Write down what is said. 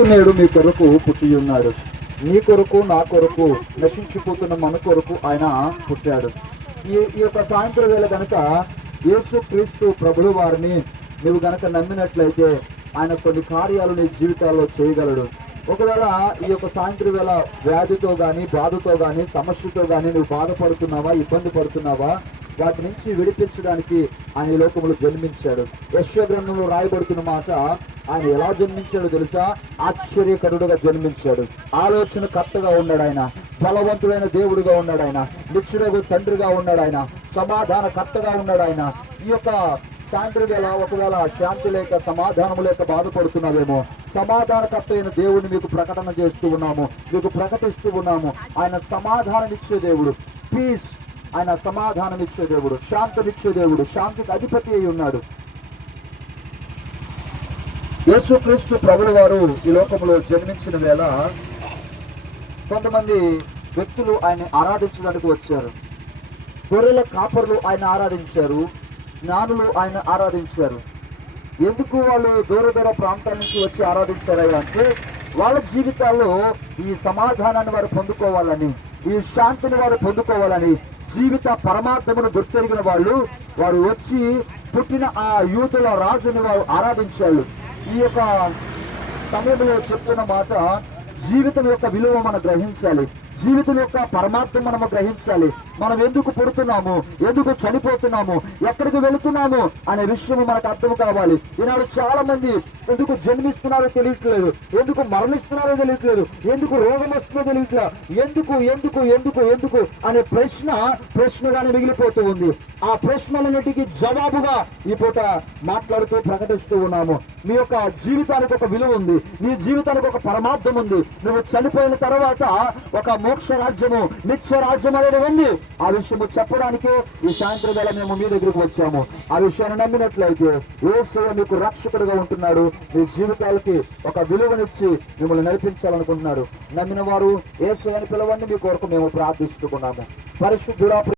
క్రీస్తు నేడు మీ కొరకు పుట్టి ఉన్నాడు. నీ కొరకు, నా కొరకు, నశించిపోతున్న మన కొరకు ఆయన పుట్టాడు. ఈ యొక్క సాయంత్రం వేళ కనుక యేసు క్రీస్తు ప్రభుల వారిని నువ్వు గనక నమ్మినట్లయితే ఆయన కొన్ని కార్యాలు నీ జీవితాల్లో చేయగలడు. ఒకవేళ ఈ యొక్క సాయంత్రం వేళ వ్యాధితో కానీ, బాధతో కానీ, సమస్యతో కానీ నువ్వు బాధపడుతున్నావా, ఇబ్బంది పడుతున్నావా, వాటి నుంచి విడిపించడానికి ఆయన ఈ లోకంలో జన్మించాడు. యెషయా గ్రంథంలో రాయబడుతున్న మాట, ఆయన ఎలా జన్మించాడో తెలుసా? ఆశ్చర్యకరుడుగా జన్మించాడు. ఆలోచన కర్తగా ఉన్నాడు ఆయన, బలవంతుడైన దేవుడిగా ఉన్నాడు ఆయన, నిత్యుడైన తండ్రిగా ఉన్నాడు ఆయన, సమాధాన కర్తగా ఉన్నాడు ఆయన. ఈ యొక్క సాయంత్రం వేళ ఒకవేళ శాంతి లేక, సమాధానం లేక బాధపడుతున్నావేమో, సమాధానకర్త అయిన దేవుడిని మీకు ప్రకటన చేస్తూ ఉన్నాము, మీకు ప్రకటిస్తూ ఉన్నాము. ఆయన సమాధానమిచ్చే దేవుడు, పీస్. ఆయన సమాధానమిచ్చే దేవుడు, శాంతినిచ్చే దేవుడు, శాంతికి అధిపతి అయి ఉన్నాడు. యేసుక్రీస్తు ప్రభుల వారు ఈ లోకంలో జన్మించిన వేళ కొంతమంది వ్యక్తులు ఆయన ఆరాధించడానికి వచ్చారు. గొర్రెల కాపరులు ఆయన ఆరాధించారు, జ్ఞానులు ఆయన ఆరాధించారు. ఎందుకు వాళ్ళు దూర దూర ప్రాంతాల నుంచి వచ్చి ఆరాధించారు అంటే, వాళ్ళ జీవితాల్లో ఈ సమాధానాన్ని వారు పొందుకోవాలని, ఈ శాంతిని వారు పొందుకోవాలని, జీవిత పరమార్థమును గుర్తెరిగిన వారు వచ్చి పుట్టిన ఆ యూదుల రాజుని వారు ఆరాధించారు. ఈ యొక్క సమయంలో చెప్తున్న మాట, జీవితం యొక్క విలువ మనం గ్రహించాలి, జీవితం యొక్క పరమార్థం మనము గ్రహించాలి. మనం ఎందుకు పుడుతున్నాము, ఎందుకు చనిపోతున్నాము, ఎక్కడికి వెళుతున్నాము అనే విషయం మనకు అర్థం కావాలి. ఈనాడు చాలా మంది ఎందుకు జన్మిస్తున్నారో తెలియట్లేదు, ఎందుకు మరణిస్తున్నారో తెలియట్లేదు, ఎందుకు రోగం వస్తుందో తెలియట్లేదు, ఎందుకు ఎందుకు ఎందుకు ఎందుకు అనే ప్రశ్నగానే మిగిలిపోతూ ఉంది. ఆ ప్రశ్నలన్నిటికీ జవాబుగా ఈ పూట మాట్లాడుతూ ప్రకటిస్తూ ఉన్నాము. మీ యొక్క జీవితానికి ఒక విలువ ఉంది, నీ జీవితానికి ఒక పరమార్థం ఉంది. నువ్వు చనిపోయిన తర్వాత ఒక మోక్ష రాజ్యము, నిత్య రాజ్యం అనేది ఉంది. ఆ విషయము చెప్పడానికే ఈ సాయంత్రం వేళ మేము మీ దగ్గరకు వచ్చాము. ఆ విషయాన్ని నమ్మినట్లయితే యేసయ్య మీకు రక్షకుడుగా ఉంటున్నాడు, మీ జీవితాలకి ఒక విలువనిచ్చి మిమ్మల్ని నడిపించాలనుకుంటున్నాడు. నమ్మిన వారు యేసయ్యని పిలవండి, మీ కొరకు మేము ప్రార్థిస్తున్నాము. పరిశుద్ధుడా